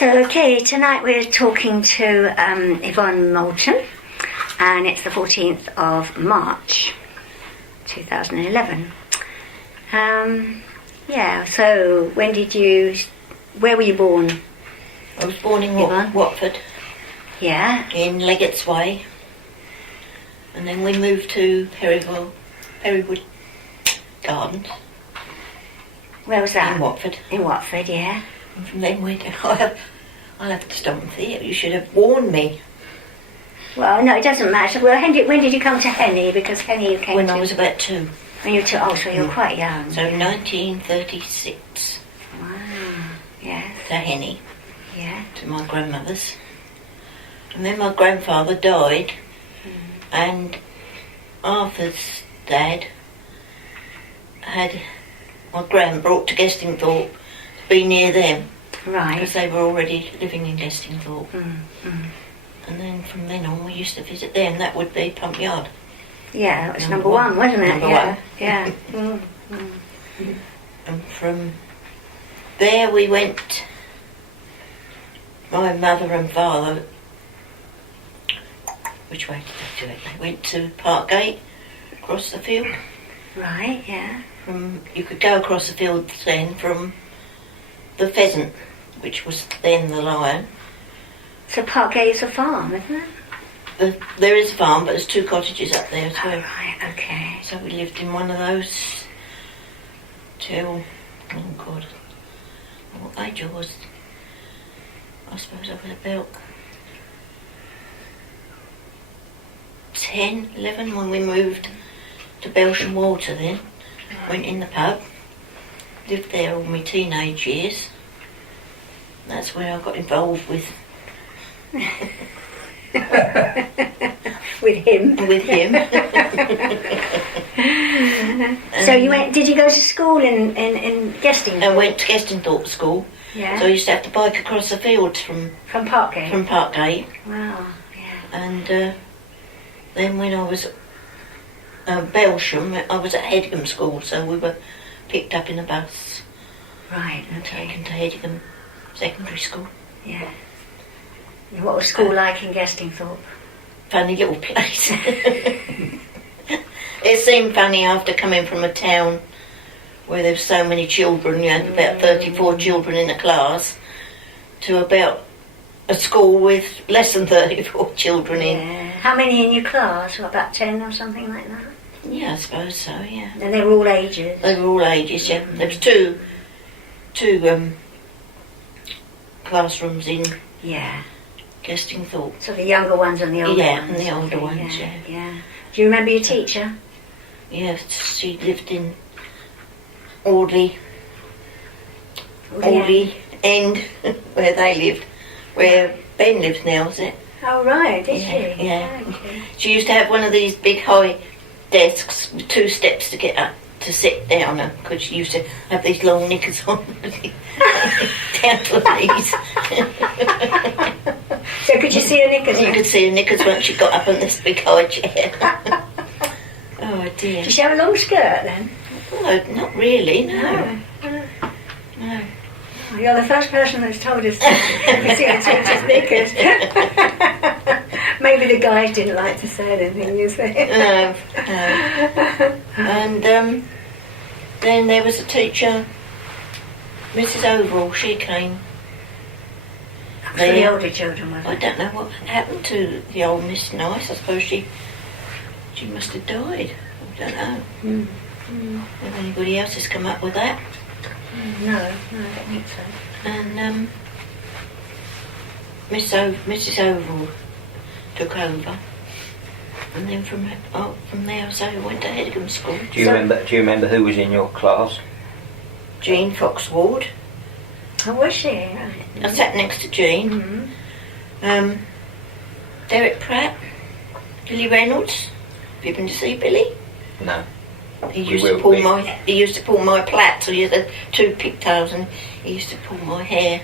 So, okay, tonight we're talking to Yvonne Moulton, and it's the 14th of March, 2011. So where were you born? I was born in Watford. Yeah. In Leggett's Way. And then we moved to Perrywood Gardens. Where was that? In Watford. In Watford, yeah. And from then I'll have to stop and see it. You should have warned me. Well, no, it doesn't matter. Well, when did you come to Henny? Because Henny you came when to... I was about 2. When you were 2, so you were quite young. So 1936. Wow, yes. To Henny. Yeah. To my grandmother's. And then my grandfather died, and Arthur's dad had my gran brought to Gestingthorpe to be near them. Right. Because they were already living in Gestingthorpe. And then from then on we used to visit them. That would be Pump Yard. Yeah, that was number one, wasn't it? Number one. Yeah. And from there we went, my mother and father, which way did they do it? They went to Parkgate, across the field. Right, yeah. You could go across the field then from the Pheasant, which was then the Lion. So Parkgate is a farm, isn't it? There is a farm, but there's 2 cottages up there as well. Oh, right, okay. So we lived in one of those till, oh God, what age I was? I suppose I was about 10, 11 when we moved to Belsham Water then. Went in the pub, lived there all my teenage years. That's where I got involved with with him. With him. So did you go to school in Gestingthorpe? I went to Gestingthorpe School. Yeah. So I used to have to bike across the fields from Parkgate? From Parkgate. Wow, yeah. And then when I was Belsham, I was at Hedingham School, so we were picked up in a bus. Right, And okay. taken to Hedingham Secondary School. Yeah. And what was school like in Gestingthorpe? Funny little place. It seemed funny after coming from a town where there were so many children, you had about 34 children in a class, to about a school with less than 34 children in. How many in your class? What, about 10 or something like that? Yeah, I suppose so, yeah. And they were all ages? They were all ages, yeah. There was two classrooms in Gestingthorpe. So the younger ones and the older ones? Yeah, and the older ones, yeah. Do you remember your teacher? Yeah, she lived in Audley End, where they lived, where Ben lives now, is it? Oh, right, did she? Yeah. Okay. She used to have one of these big high desks with 2 steps to get up to sit down on, because she used to have these long knickers on down to the knees. So could you see her knickers? You could see her knickers once she got up on this big high chair. Oh dear. Did she have a long skirt then? No, not really, no. No. Oh, you're the first person that's told us to see her teacher's knickers. Maybe the guys didn't like to say anything, you say? No. And then there was a teacher, Mrs. Overall, she came. For the older children, wasn't I it? don't know what happened to the old Miss Nice. I suppose she must have died. I don't know. If anybody else has come up with that. No, I don't think so. And Mrs. Overall took over. And then from there, so I went to Hedingham School. Do you remember who was in your class? Jean Foxward. Oh, was she? Right. I sat next to Jean. Derek Pratt, Billy Reynolds. Have you been to see Billy? No. He used to pull my plaits. So he had 2 pigtails, and he used to pull my hair.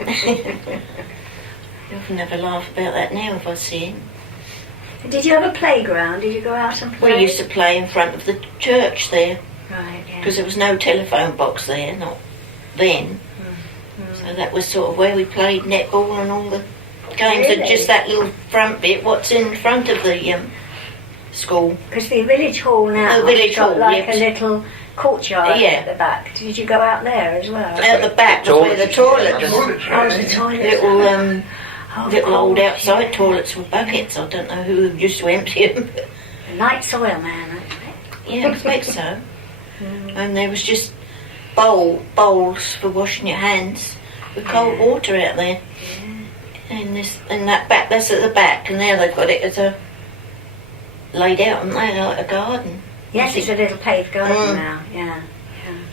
I often have a laugh about that now if I see him. Did you have a playground? Did you go out and play? We used to play in front of the church there. Right, yeah. Because there was no telephone box there, not then. So that was sort of where we played netball and all the games. Really? And just that little front bit, what's in front of the school. Because the village hall now The village got hall, like yes. a little courtyard Yeah. at the back. Did you go out there as well? Out the back was where the toilet was. Oh, the toilet. Little little old course, outside yeah. toilets with buckets. I don't know who used to empty them. The night soil man, I think. Yeah, I expect so. And there was just bowls for washing your hands with cold water out there. And that back, that's at the back, and now they've got it as a laid out, and they like a garden. Yes, it's a little paved garden now. Yeah.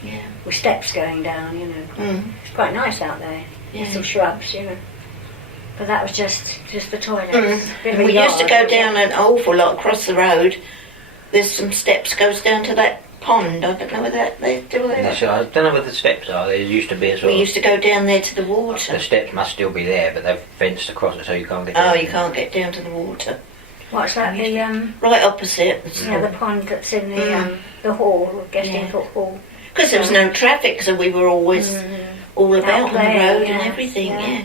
Yeah. With steps going down, you know. Mm. It's quite nice out there. Yeah. With some shrubs, you know. But that was just the toilet. Bit of a We used to yard, go wasn't down it? an awful lot across the road. There's some steps goes down to that pond. I don't know whether they're still there. That's right. I don't know where the steps are. There used to be as well. We used to go down there to the water. The steps must still be there, but they've fenced across it so you can't get Oh, down. you can't get down to the water. What's that? The Right opposite. the pond that's in the hall, guest input hall. Because there was no traffic, so we were always all about on the playing, road and yes, everything. yeah.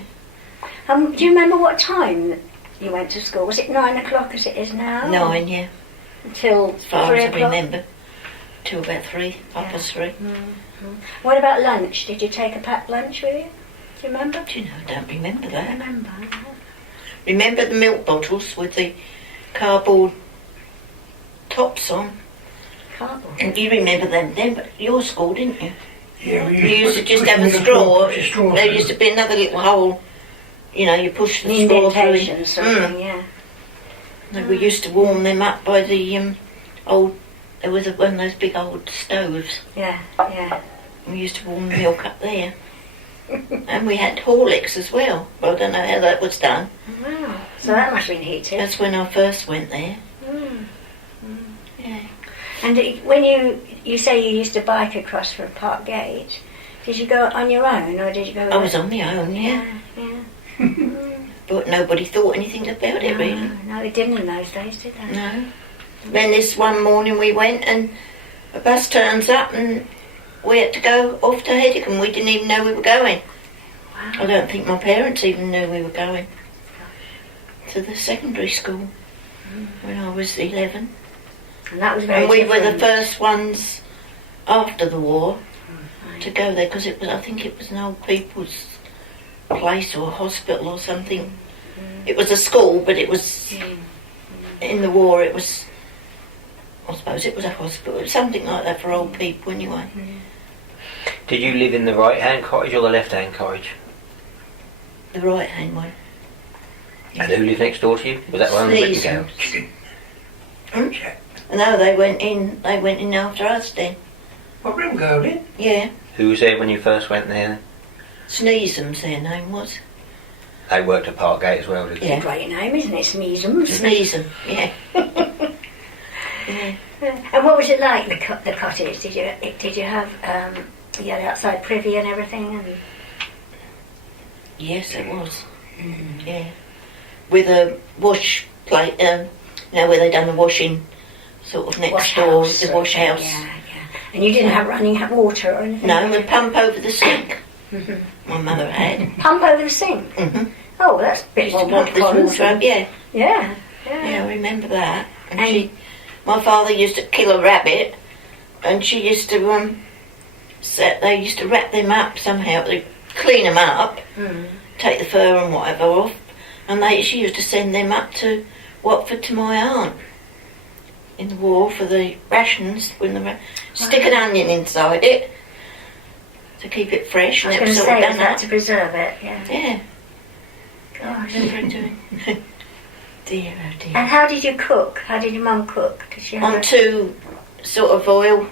Yeah. Do you remember what time you went to school? Was it 9 o'clock as it is now? 9, yeah. Until As far 3 as I o'clock? remember. Till about 3, half past 3. What about lunch? Did you take a packed lunch with you? Do you remember? Do you know, I don't remember I that. remember. Remember the milk bottles with the cardboard tops on? Cardboard. And you remember them then, but your school, didn't you? Yeah, we You used to just have a straw. There used to be another little hole. You know, you push the An straw through. indentation sort of thing, yeah. And we used to warm them up by the old. There was one of those big old stoves. Yeah. We used to warm the milk up there. And we had Horlicks as well. Well, I don't know how that was done. Wow. So that must have been heated. That's when I first went there. Yeah. And when you say you used to bike across from Park Gate, did you go on your own or did you go? I was on my own, yeah. But nobody thought anything about it, really. No, they didn't in those days, did they? No. Then this one morning we went and a bus turns up and we had to go off to Headingham. We didn't even know we were going. Wow. I don't think my parents even knew we were going to the secondary school when I was 11. And that was very And we were the different. first ones after the war to go there because I think it was an old people's place or a hospital or something. It was a school, but it was in the war. It was, I suppose, it was a hospital. It was something like that for old people, anyway. Did you live in the right-hand cottage or the left-hand cottage? The right-hand one. And who lived next door to you? Was that one of the These. written girls? No, they went in. They went in after us then. What room girl did? Yeah, Who was there when you first went there? Sneesam's their name was. They worked at Parkgate as well, did they? Yeah. Great name, isn't it? Sneezums. Sneesam, yeah. Yeah. And what was it like, the cottage? Did you have you had outside privy and everything? And Yes, it was. Yeah, with a wash plate. Where they done the washing, sort of next wash door, house, the sort wash of thing, house. Yeah. And you didn't have running water or anything? No, we pump over the sink. My mother had. Pump over the sink? Mm-hmm. Oh, that's a bit Used more to pump the modern. water up, yeah. Yeah. Yeah, I remember that. And And- my father used to kill a rabbit, and she used to they used to wrap them up somehow. They clean them up, take the fur and whatever off, and she used to send them up to Watford to my aunt in the war for the rations. Stick an onion inside it to keep it fresh. I was And going it to was sort say, of was done that up. to preserve it? Yeah. Yeah. Gosh. Remember doing. Dear, oh dear. And how did you cook? How did your mum cook? Did she have On two sort of oil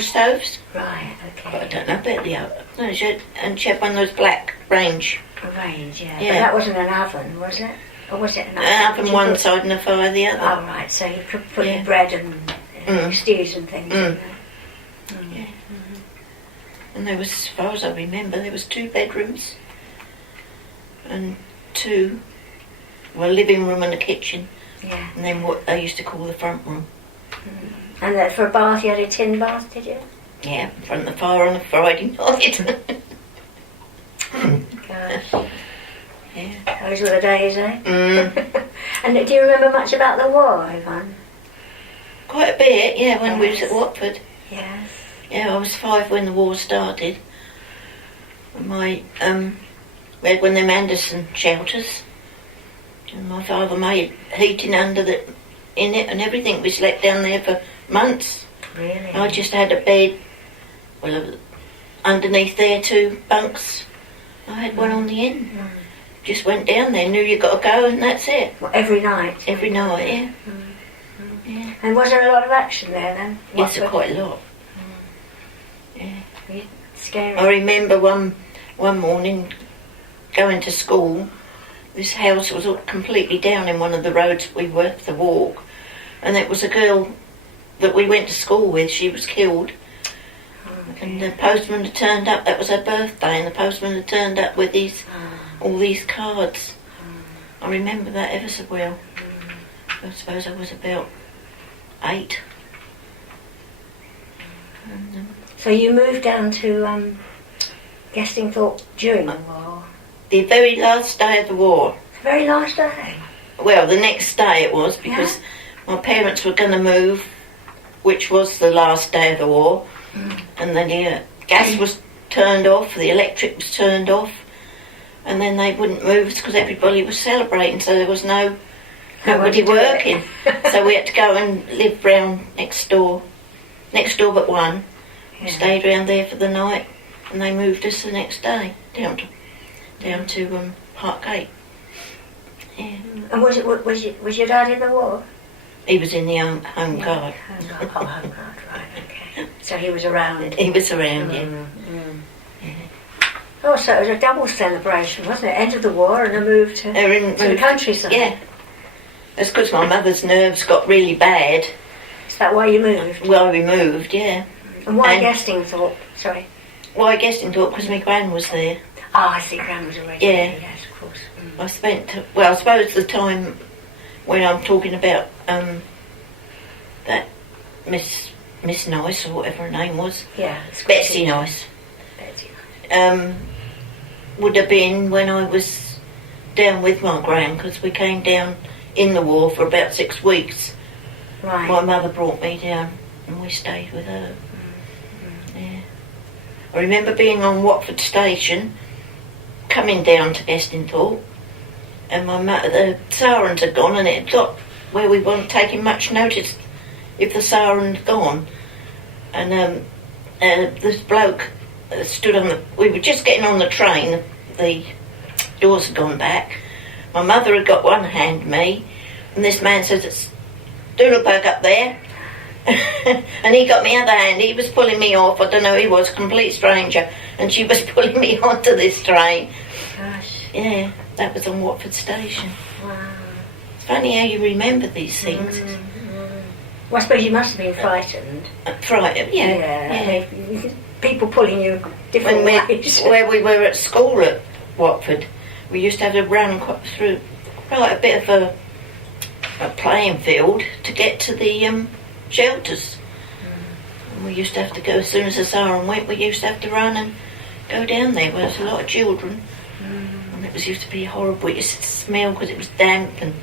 stoves. Right, But I okay. don't know about the other. No, she had one of those black range. A range, yeah. Yeah. But that wasn't an oven, was it? Or was it an oven? Up Did on you one put- side and a fire the other. Oh, right. So you could put Yeah. your bread and stews and things in Mm. there. Yeah. And there was, as far as I remember, there was 2 bedrooms and 2, well, a living room and a kitchen, Yeah. and then what they used to call the front room. And then for a bath, you had a tin bath, did you? Yeah, in front of the fire on a Friday night. Those were the days, eh? Mm. And do you remember much about the war, Yvonne? Quite a bit, yeah, when we was Yes. at Watford. Yes. Yeah, I was 5 when the war started. And we had one of them Anderson shelters. And my father made heating in it and everything. We slept down there for months. Really? I just had a bed, underneath there 2 bunks. I had one on the end. Mm. Just went down there, knew you got to go, and that's it. Well, every night? Every night, yeah. Yeah. And was there a lot of action there then? Yes, Watford? quite a lot. Scary. I remember one morning going to school. This house was all completely down in one of the roads we were to walk, and it was a girl that we went to school with. She was killed, and the postman had turned up. That was her birthday, and the postman had turned up with all these cards. I remember that ever so well. I suppose I was about 8. And, So you moved down to Gestingthorpe during the war? the very last day of the war. The very last day? Well, the next day it was, because my parents were going to move, which was the last day of the war, and then the gas was turned off, the electric was turned off, and then they wouldn't move because everybody was celebrating, so there was nobody working. So we had to go and live round next door but one. We stayed round there for the night, and they moved us the next day down to Parkgate. Yeah. And was your dad in the war? He was in the home guard. Home guard, right, okay. So he was around. He was around, yeah. Oh, so it was a double celebration, wasn't it? End of the war and a move to the countryside. Yeah. That's because my mother's nerves got really bad. Is that why you moved? Well, we moved, yeah. And why Gestingthorpe? Sorry. Why Gestingthorpe? Because my gran was there. Oh, I see, Gran was already Yeah. there, yes, of course. I spent, I suppose the time when I'm talking about that Miss Nice, or whatever her name was, Yeah. Betsy Nice, Betsy. would have been when I was down with my gran, because we came down in the war for about 6 weeks. Right. My mother brought me down and we stayed with her. Yeah. I remember being on Watford Station, coming down to Gestingthorpe, and the sirens had gone, and it had got where we weren't taking much notice if the siren had gone. And this bloke stood on we were just getting on the train, the doors had gone back. My mother had got one hand me, and this man says, "It's Doodlebug up there." And he got my other hand. He was pulling me off. I don't know who he was, a complete stranger, and she was pulling me onto this train. Gosh. Yeah, that was on Watford Station. Wow. It's funny how you remember these things. Well, I suppose you must have been frightened. Frightened, yeah. People pulling you different ways. Where we were at school at Watford, we used to have to run through quite a bit of a playing field to get to the shelters. And we used to have to go, as soon as the siren went, we used to have to run and go down there. Well, there's a lot of children, and it used to be horrible. It used to smell because it was damp and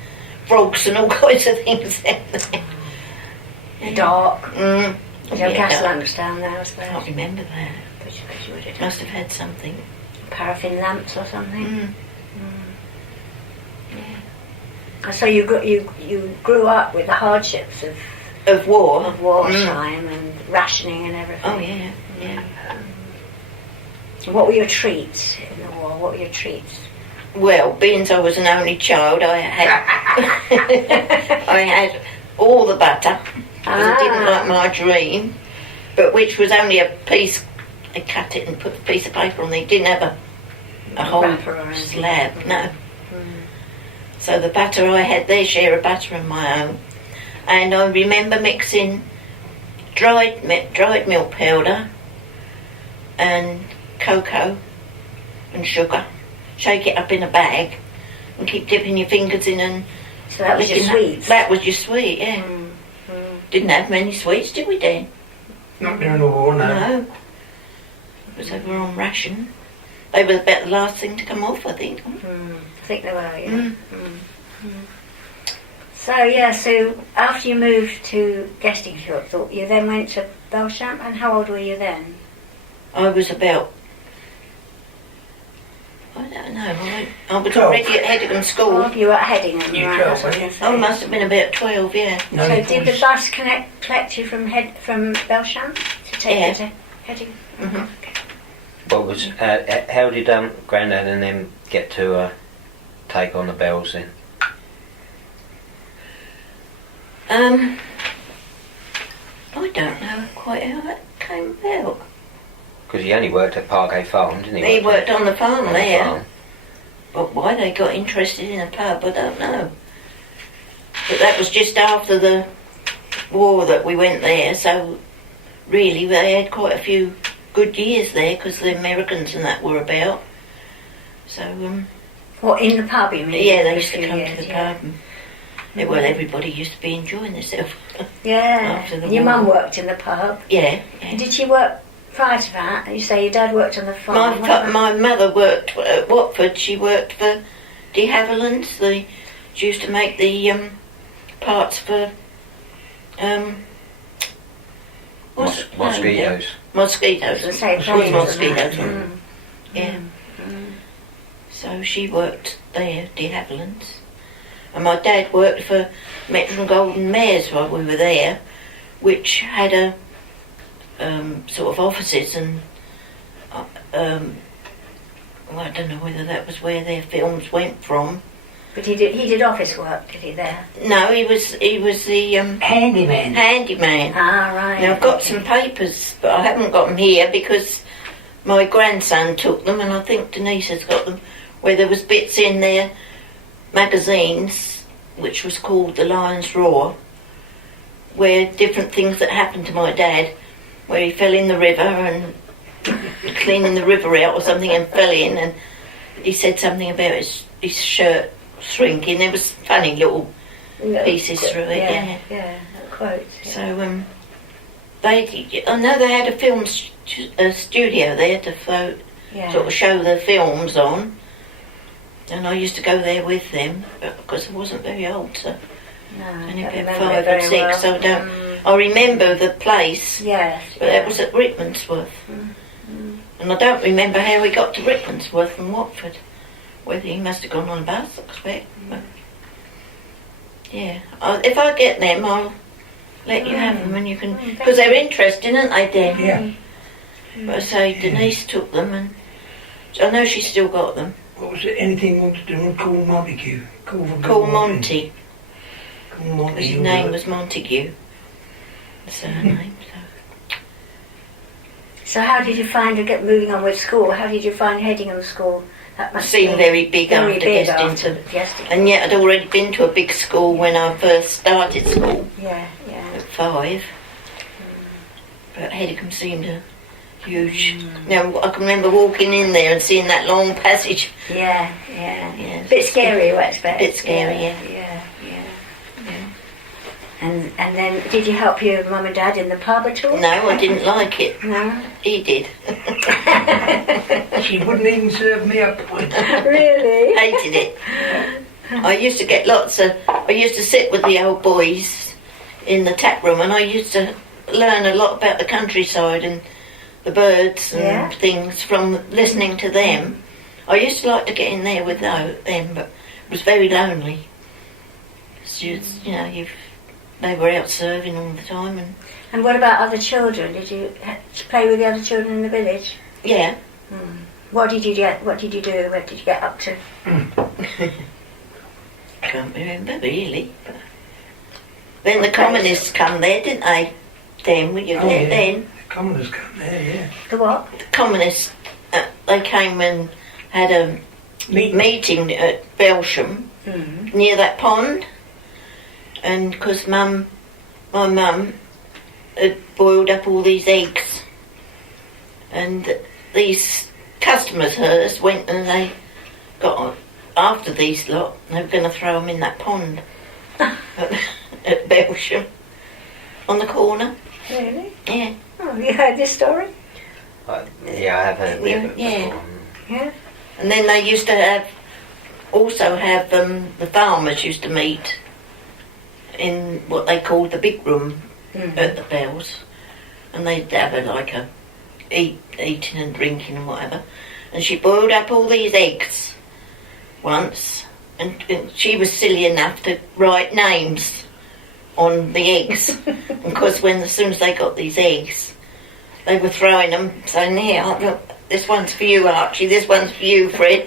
frogs and all kinds of things down there. Dark. Yeah, Castle understand that, I I suppose. can't remember that. But you suppose you would have Must have had something. paraffin lamps or something. Yeah. And so you grew up with the hardships Of war. of wartime and rationing and everything. Oh yeah, yeah. What were your treats in the war? What were your treats? Well, being as I was an only child, I had I had all the butter, because I didn't like margarine, but which was only a piece. I cut it and put a piece of paper on there. It didn't have a whole Wrapper or anything. slab, no. So the butter, I had their share of butter and my own. And I remember mixing dried milk powder and cocoa and sugar, shake it up in a bag and keep dipping your fingers in, and So that was your sweets. that was your sweet, yeah. Didn't have many sweets, did we, Dan? Not during the war, no. No. It was over on ration. they were about the last thing to come off, I think. I think they were, yeah. Mm. So after you moved to Gestingthorpe, you then went to Belchamp, and how old were you then? I was about, I don't know, I was 12. already at Headingham School. Oh, you were at Headingham, You're right? 12, That's what I was going to say. I must have been about 12, yeah. No, So it did the was- bus collect you from Belchamp to take Yeah. you to Headingham? Mhm. Okay. What was? How did Grandad and them get to take on the bells then? I don't know quite how that came about. Because he only worked at Pargate Farm, didn't he? He worked on the farm on the there. farm. But why they got interested in a pub, I don't know. But that was just after the war that we went there, so really they had quite a few good years there because the Americans and that were about. So, What, in the pub you mean? yeah, they For a used to few come years, to the yeah. pub. And, yeah, well, everybody used to be enjoying themselves. Yeah. After the And your war. mum worked in the pub. Yeah, yeah. Did she work prior to that? You say your dad worked on the farm. What about- My mother worked at Watford. She worked for de Havilland's. She used to make the parts for what's it called? Mosquitoes. Mosquitoes. I was gonna say, It was planes, mosquitoes. wasn't it? Yeah. So she worked there, de Havilland's. And my dad worked for Metro and Golden Mares while we were there, which had a sort of offices and well, I don't know whether that was where their films went from. But he did office work, did he, there? No, he was the Handyman. handyman. Ah, right. Now I've got some papers, but I haven't got them here because my grandson took them, and I think Denise has got them, where there was bits in their magazines, which was called The Lion's Roar, where different things that happened to my dad, where he fell in the river and cleaning the river out or something and fell in, and he said something about his shirt shrinking. There was funny little pieces through it, yeah. Yeah, quotes. Yeah. So I know they had a film studio there to Yeah. sort of show the films on, and I used to go there with them, but because I wasn't very old, so No, only I don't about remember it 5 or very 6. well. So I remember the place, Yes. but that was at Rickmansworth, and I don't remember how we got to Rickmansworth from Watford. Whether he must have gone on a bus, I expect. But yeah, if I get them, I'll let you have them, and you can, because they're interesting, aren't they, Dan? Yeah. But I say Denise took them, and I know she's still got them. What was it? Anything you wanted to do with Cool Montague? Call Monty, Cool Montague. because his name was Montague, the surname. So how did you find moving on with school? How did you find Headingham School? That It must seemed be very big very after big Gestington. after Gestington. And yet I'd already been to a big school when I first started school Yeah, yeah. at 5. But Headingham seemed a huge. Now I can remember walking in there and seeing that long passage. Yeah, yeah. Yeah, Bit scary, I expect. Bit scary, Yeah. And then, did you help your mum and dad in the pub at all? No, I didn't like it. No? He did. She wouldn't even serve me up. Really? Hated it. I used to get I used to sit with the old boys in the tap room, and I used to learn a lot about the countryside and the birds and Yeah. things from listening to them. I used to like to get in there with them, but it was very lonely. They were out serving all the time, and And what about other children? Did you play with the other children in the village? yeah. What did you do? What did you get up to? Can't remember really. But then the communists come there, didn't they? Then were you there yeah. then? The commoners come there, yeah. The what? The communists, they came and had a meeting at Belsham near that pond, and because my mum had boiled up all these eggs, and these customers hers went and they got after these lot. They were going to throw them in that pond at Belsham on the corner. Really? Yeah. Oh, you heard this story? Yeah, I have heard of it Yeah. before. Yeah. And then they used to also have the farmers used to meet in what they called the big room at the Bells, and they'd have eating and drinking and whatever. And she boiled up all these eggs once, and she was silly enough to write names on the eggs. Because as soon as they got these eggs, they were throwing them, saying, "Here, look, this one's for you, Archie, this one's for you, Fred."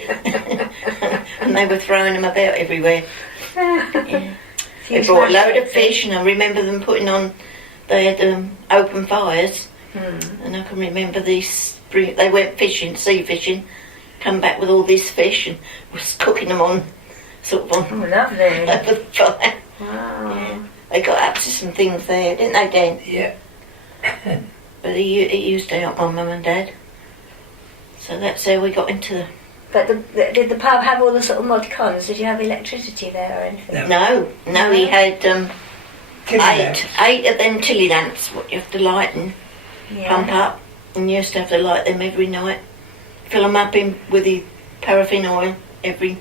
And they were throwing them about everywhere. Yeah. They brought a load of fish, and I remember them putting on, they had open fires, and I can remember they went fishing, sea fishing, come back with all this fish and was cooking them on, sort of on lovely. over the fire. Wow. Yeah. They got up to some things there, didn't they, Dan? Yeah. But he used to help my mum and dad. So that's how we got into the... But did the pub have all the sort of mod cons? Did you have electricity there or anything? No, he had Tilly lamps. eight of them tilly lamps, what you have to light and pump Yeah. up. And you used to have to light them every night. Fill them up with the paraffin oil every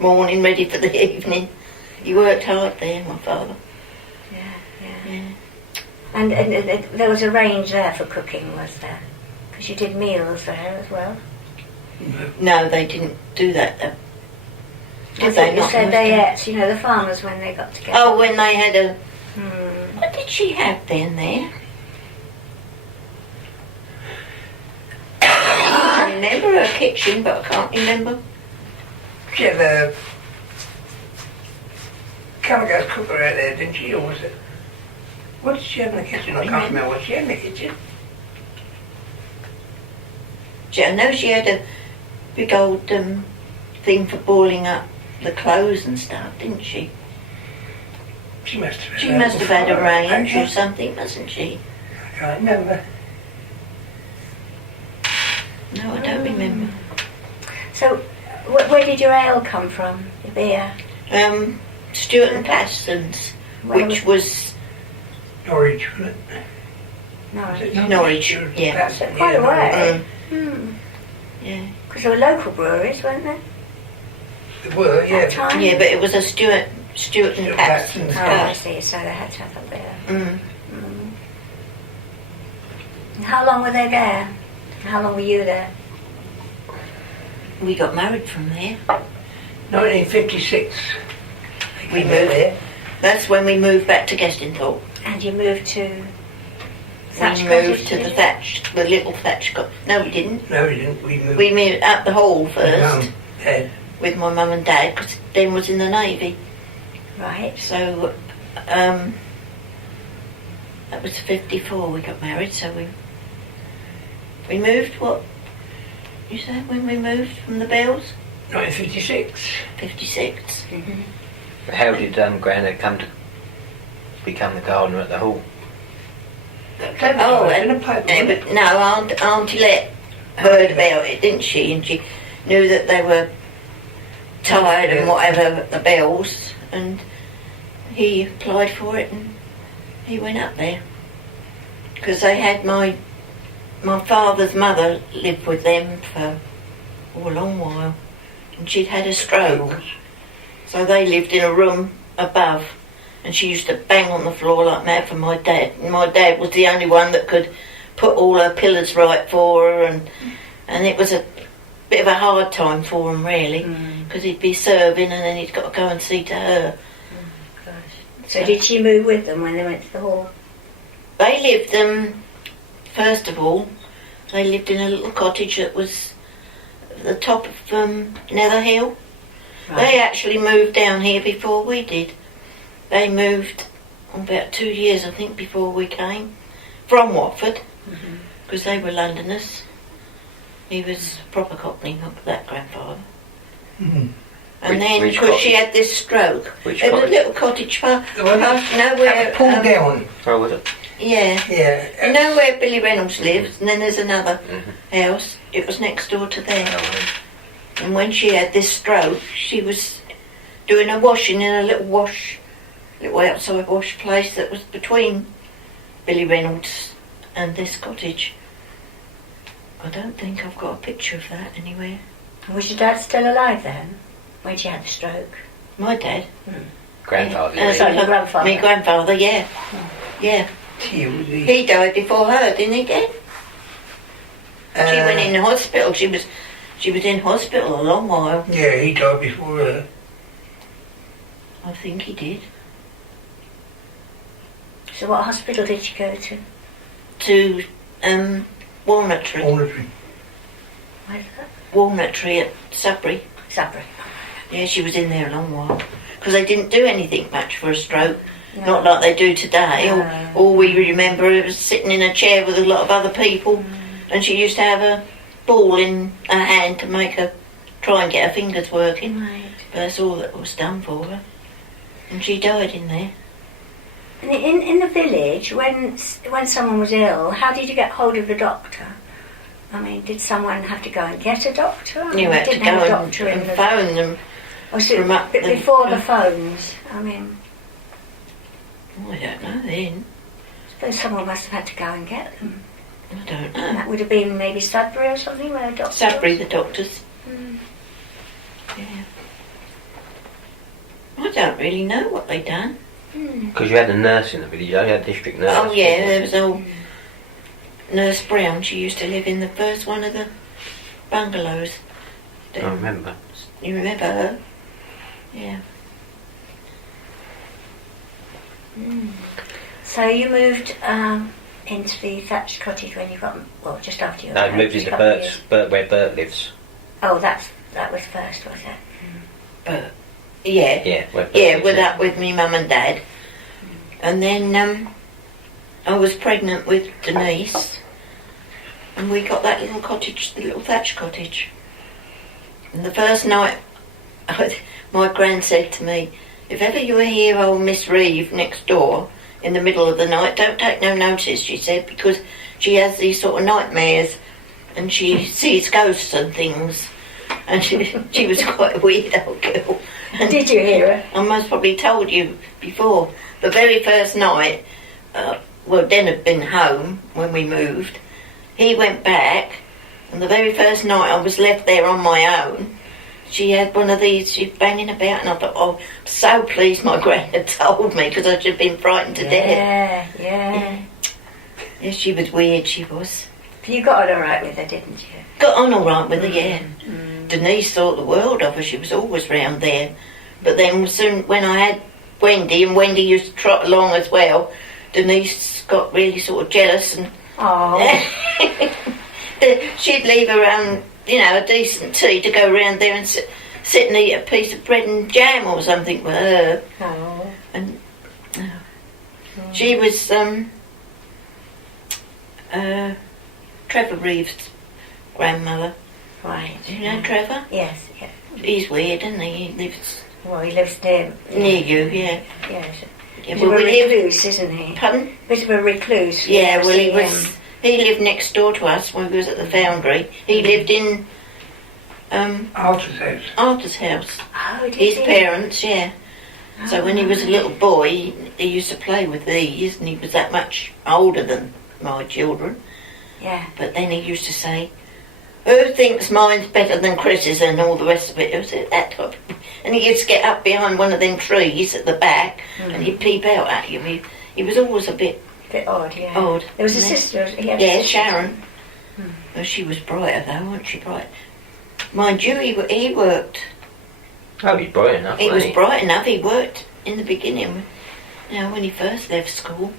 morning, ready for the evening. He worked hard there, my father. Yeah. And there was a range there for cooking, was there? Because you did meals there as well. No, they didn't do that though. I Did thought they you not? said they ate, the farmers when they got together. Oh, when they had a... Hmm. What did she have then there? I remember her kitchen, but I can't remember. She had a Calico cooker out there, didn't she, or was it? What did she have in the kitchen? I can't remember what she had in the kitchen. I know she had a big old thing for boiling up the clothes and stuff, didn't she? She must have had She must have had a range or I something, mustn't she? can't remember. No, I don't remember. So, where did your ale come from? Your beer? Stuart and Patterson's, Where which was Norwich, wasn't it? No. Was it Norwich, Stuart yeah. Patterson? Quite a way. um, yeah. Because there were local breweries, weren't there? They were, yeah. That time? Yeah, but it was a Stuart and Stuart Patterson's Patterson's. Oh, I house. see. So they had to have a beer. Mm. And how long were they there? How long were you there? We got married from there. 1956. We Came out moved. there. That's when we moved back to Gestinthorpe. And you moved to Thatch We Cottage, moved to did the you? thatch, the little thatch cottage. No, we didn't. No, we didn't. We moved. We moved up the hall with first Mum, Dad. with my mum and dad because Ben was in the Navy. Right. So that was 54 we got married, so we moved, what? You said when we moved from the Bells? 1956. 56. How did Grandad come to become the gardener at the hall? Oh, in a pipe, wasn't it? but no, Auntie Let heard about it, didn't she? And she knew that they were tired and whatever at the Bells, and he applied for it and he went up there. Because they had my father's mother lived with them for a long while, and she'd had a stroke. So they lived in a room above, and she used to bang on the floor like mad for my dad. And my dad was the only one that could put all her pillars right for her, and it was a bit of a hard time for him really, because he'd be serving and then he'd got to go and see to her. So did she move with them when they went to the hall? They lived, first of all, they lived in a little cottage that was at the top of Nether Hill. They actually moved down here before we did. They moved about 2 years, I think, before we came, from Watford, because they were Londoners. He was proper Cockney, that grandfather. Mhm. And Which- then, which because she cottage? had this stroke, Which there was a cottage? little cottage The one that nowhere. pulled down. Oh, was it? Yeah. Yeah. You know where Billy Reynolds lives, and then there's another house. It was next door to there. And when she had this stroke, she was doing a washing in a little outside wash place that was between Billy Reynolds and this cottage. I don't think I've got a picture of that anywhere. Was your dad still alive then, when she had the stroke? My dad? Grandfather. Sorry, your grandfather. My grandfather, yeah. Yeah. He died before her, didn't he, Dad? She went in the hospital. She was in hospital a long while. Yeah, he died before her. I think he did. So what hospital did she go to? To Walnut Tree. Walnut Tree. Where's that? Walnut Tree at Sudbury. Sudbury. Yeah, she was in there a long while. Because they didn't do anything much for a stroke. No. Not like they do today. No. All we remember was sitting in a chair with a lot of other people. And she used to have a ball in her hand to make her try and get her fingers working. Right. But that's all that was done for her. And she died in there. And in the village, when someone was ill, how did you get hold of the doctor? I mean, did someone have to go and get a doctor? You had to didn't have a go doctor and in the phone them. Or so from up the- before the phones. I mean, I don't know then. I suppose someone must have had to go and get them. I don't And know. that would have been maybe Sudbury or something, where a doctor Sudbury, was. the doctors. Mm. Yeah. I don't really know what they done. Because you had a nurse in the village, you had a district nurse. Oh yeah, there was old Nurse Brown. She used to live in the first one of the bungalows. I remember. You remember her? Yeah. So you moved into the thatched cottage when you got, well, just after you No, got I married, moved just into a couple of Bert's, years. where Bert lives. Oh, that was first, was it? But yeah. Yeah, where Bert Yeah, lives with now. that with me mum and dad. And then I was pregnant with Denise, and we got that little cottage, the little thatched cottage. And the first night, my gran said to me, "If ever you hear old Miss Reeve next door in the middle of the night, don't take no notice," she said, "because she has these sort of nightmares and she sees ghosts and things." And she was quite a weird old girl. And Did you hear her? I most probably told you before. The very first night, well, Den had been home when we moved. He went back, and the very first night I was left there on my own. She had one of these, she was banging about, and I thought, oh, I'm so pleased my gran had told me, because I'd have been frightened to death. Yeah. Yeah, she was weird, she was. You got on all right with her, didn't you? Got on all right with her, yeah. Denise thought the world of her. She was always round there. But then soon, when I had Wendy, and Wendy used to trot along as well, Denise got really sort of jealous, and Oh. she'd leave around, a decent tea to go round there and sit and eat a piece of bread and jam or something with her. Oh. And she was Trevor Reeves' grandmother. Right. Do you know Trevor? Yes, yeah. He's weird, isn't he? He lives Well, he lives near near you, yeah. Yes. Yeah, Bit of well, a we live- recluse, isn't he? Pardon? Bit of a recluse. Yeah, well, See he lived next door to us when we was at the foundry. He lived in Arthur's house. Arthur's house. Oh, did His he? parents, yeah. So Oh, when he was a right. little boy, he used to play with these, and he was that much older than my children. Yeah. But then he used to say, "Who thinks mine's better than Chris's?" and all the rest of it. It was that type. And he used to get up behind one of them trees at the back, and he'd peep out at you. He was always a bit Bit odd, yeah. odd. There was a And then- sister. He had a Yeah, sister. Sharon. Well, she was brighter though, wasn't she? Bright. Mind you, he worked. Oh, he's bright enough, He was wasn't he? bright enough. He worked in the beginning. When he first left school.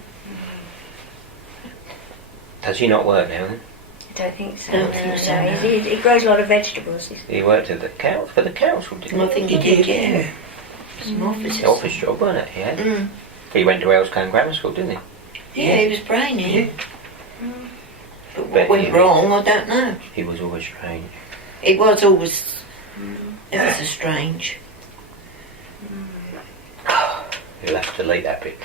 Does he not work now then? I don't think so. Don't think so, no. He grows a lot of vegetables. He worked at the council, for the council, didn't I he? think he did, yeah. Some offices. Office job, wasn't it? Yeah. Mm. He went to Elscombe Grammar School, didn't he? Yeah, he was brainy. But what Bet went he wrong, I don't know. He was always strange. It was always ever so strange. You'll have to delete that bit.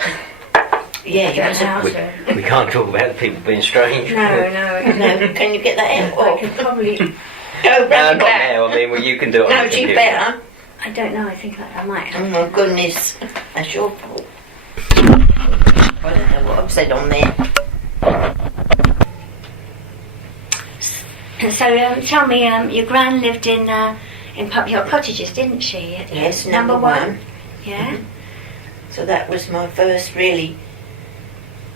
Yeah, he Don't was know a... how We, to. we can't talk about people being strange. No. No, can you get that out? I Oh, could probably. go No, round not back. now. I mean, well, you can do it on No, the she's computer. better. I don't know. I think I might Oh have. my goodness, that's your fault. I don't know what I've said on there. So tell me, your gran lived in Puppyhole Cottages, didn't she? Yes, number one. Yeah. So that was my first really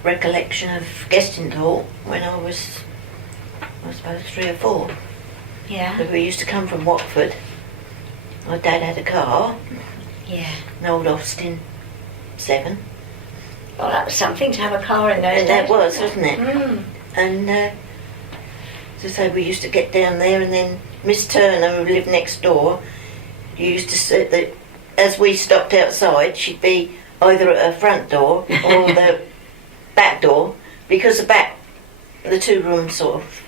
recollection of Gestingthorpe when I suppose 3 or 4. Yeah. Because we used to come from Watford. My dad had a car, Yeah. an old Austin 7. Well, that was something to have a car in those And days. that was, wasn't it? Mm. And as I say, we used to get down there, and then Miss Turner, who lived next door, used to sit that as we stopped outside, she'd be either at her front door or the back door, because the 2 rooms sort of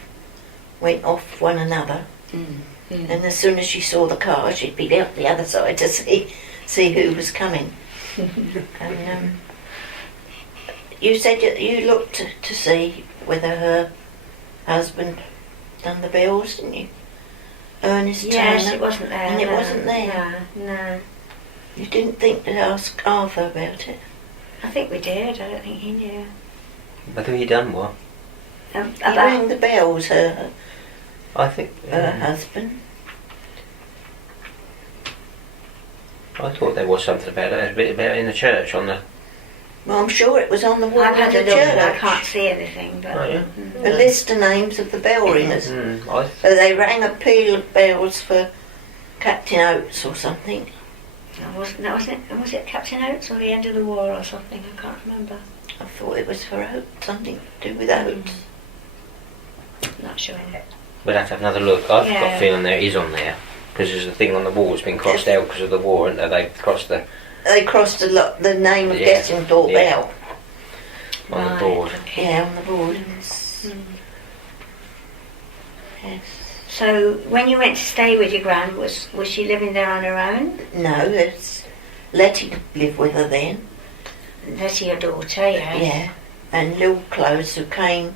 went off one another. Mm. Mm. And as soon as she saw the car, she'd be out the other side to see who was coming. And you said you looked to see whether her husband done the bills, didn't you? Ernest Yes, Turner. it wasn't there. And it no, wasn't there. No. You didn't think to ask Arthur about it? I think we did. I don't think he knew. Whether he done what? He About rang the bells, her I think. husband. I thought there was something about it. A bit about it in the church on the. Well, I'm sure it was on the wall I've of had the a look, but I church. can't see anything. But Oh, yeah. A list of names of the bell ringers. I So they rang a peal of bells for Captain Oates or something. was it Captain Oates or the end of the war or something? I can't remember. I thought it was for Oates, something to do with Oates. Not sure. We'll have to have another look. I've got Yeah. a feeling there is on there because there's a thing on the wall that's been crossed out because of the war, and they've crossed the They crossed the name of Yeah. Gestingthorpe Yeah. out. on the Right, board. okay. Yeah, on the board. Mm. Yes. So when you went to stay with your gran, was she living there on her own? No, it's Letty lived with her then. Letty, your daughter, yeah. Yeah. And Lil Close, who came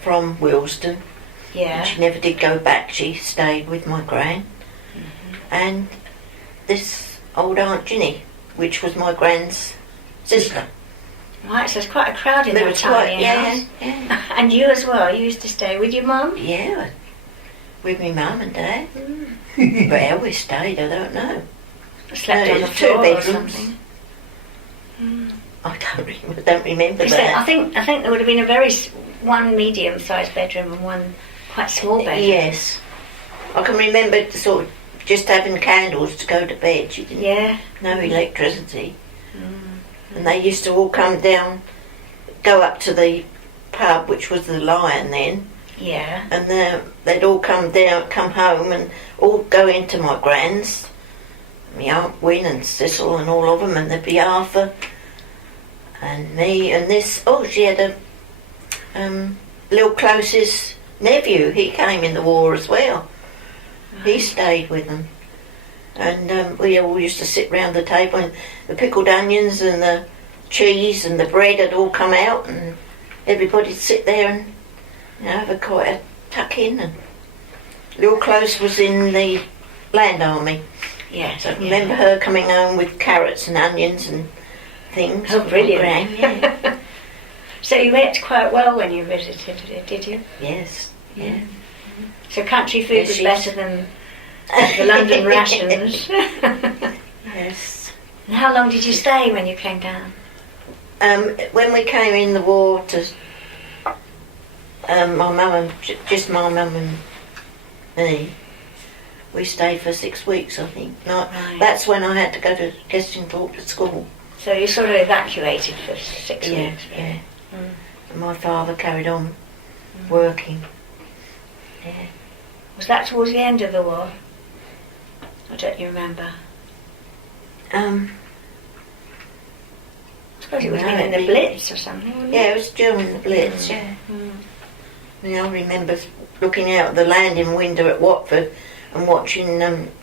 from Willesden. Yeah. And she never did go back. She stayed with my gran. And this old Aunt Ginny, which was my gran's sister. Right, so there's quite a crowd in There that was tiny yeah, house. yeah. And you as well, you used to stay with your mum? Yeah, with me mum and dad. Where we stayed, I don't know. Slept No, on the it was 2 floor or bedrooms. something. I don't remember Is it- that. I think there would have been one medium-sized bedroom and one quite small bedroom. Yes. I can remember sort of just having candles to go to bed. You didn't Yeah. no electricity. And they used to all come down, go up to the pub, which was the Lion then, Yeah. and they'd all come home and all go into my gran's, my Aunt Wyn and Cecil and all of them, and there'd be Arthur and me and this. Oh, she had a Lil Close's nephew. He came in the war as well. He stayed with them. And we all used to sit round the table, and the pickled onions and the cheese and the bread had all come out, and everybody'd sit there and have quite a tuck in. And Lil Close was in the Land Army, Yes. so I remember her coming home with carrots and onions and things. Oh, brilliant. Gran, yeah. So you ate quite well when you visited, did you? Yes, yeah. So country food Yes, was she's- better than the London rations. Yes. And how long did you stay when you came down? When we came in the war to my mum and just my mum and me, we stayed for 6 weeks, I think. No, Right. That's when I had to go to Gestingthorpe to school. So you sort of evacuated for 6 Yeah, weeks. yeah. Mm. And my father carried on working. Yeah. Was that towards the end of the war? Or don't you remember? Um, I suppose it was No, in the it'd be- Blitz or something, wasn't yeah, it? it was during the Blitz, yeah. Mm. I remember looking out the landing window at Watford and watching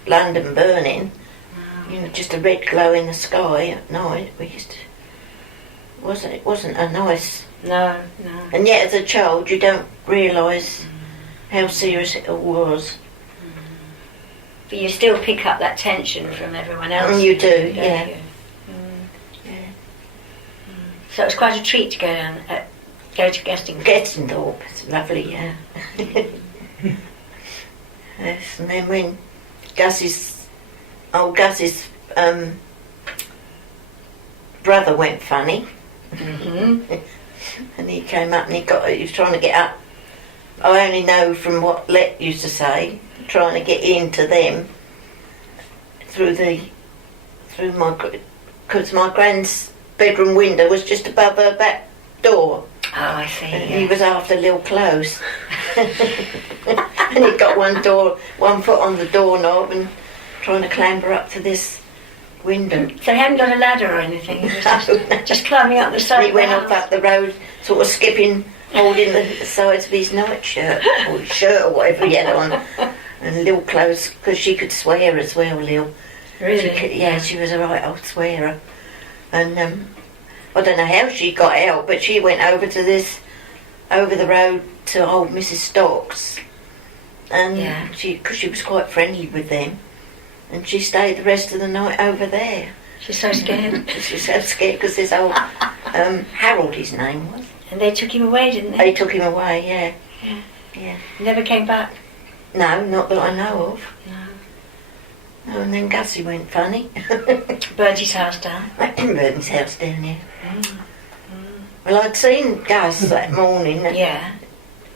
London burning. Wow. You know, just a red glow in the sky at night. We used to. It wasn't a nice. No. And yet, as a child, you don't realise how serious it all was. But you still pick up that tension from everyone else. You do, don't yeah. you? Yeah. So it was quite a treat to go to Gestingthorpe. Gestingthorpe, it's lovely, yeah. Yes, and then when Gus's brother went funny, and he came up and he was trying to get up. I only know from what Let used to say, trying to get into them because my grand's bedroom window was just above her back door. Oh, I see. And he was after little clothes. And he got one foot on the doorknob and trying to clamber up to this window. So he hadn't got a ladder or anything. He was just climbing up the side. He went off up the road, sort of skipping, holding the sides of his nightshirt or his shirt or whatever he had on, and little clothes because she could swear as well, Lil. Really? She was a right old swearer, and I don't know how she got out, but she went over the road to old Mrs. Stocks, and because she was quite friendly with them, and she stayed the rest of the night over there. She's so scared. She's so scared because this old Harold, his name was. And they took him away, didn't they? They took him away, yeah. Yeah. Never came back? No, not that I know of. No. Oh, and then Gussie went funny. Burned his house down? Burned his house down, yeah. Well, I'd seen Gus that morning. Yeah.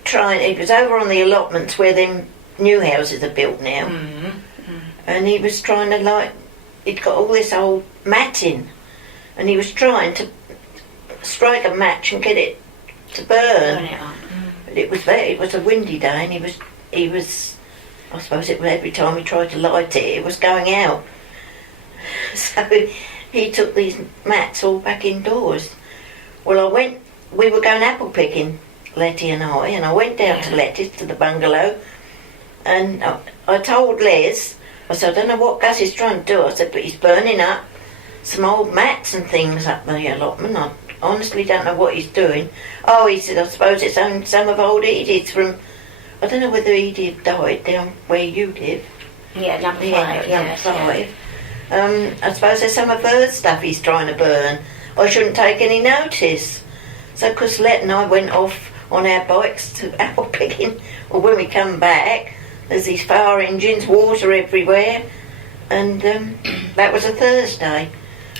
He was over on the allotments where them new houses are built now. And he was trying to, he'd got all this old matting. And he was trying to strike a match and get it to burn. It on. But it was a windy day, and he was I suppose it was every time he tried to light it, it was going out. So he took these mats all back indoors. Well, we were going apple picking, Letty and I went down to Letty's, to the bungalow, and I told Les, I said, I don't know what Gus is trying to do. I said, but he's burning up some old mats and things up the allotment. I honestly don't know what he's doing. Oh, he said, I suppose it's some of old Edith's from, I don't know whether Edith died down where you live. Yeah, number 5. Number 5. I suppose there's some of her stuff he's trying to burn. I shouldn't take any notice. So, because Let and I went off on our bikes to apple picking, or when we come back, there's these fire engines, water everywhere, and that was a Thursday.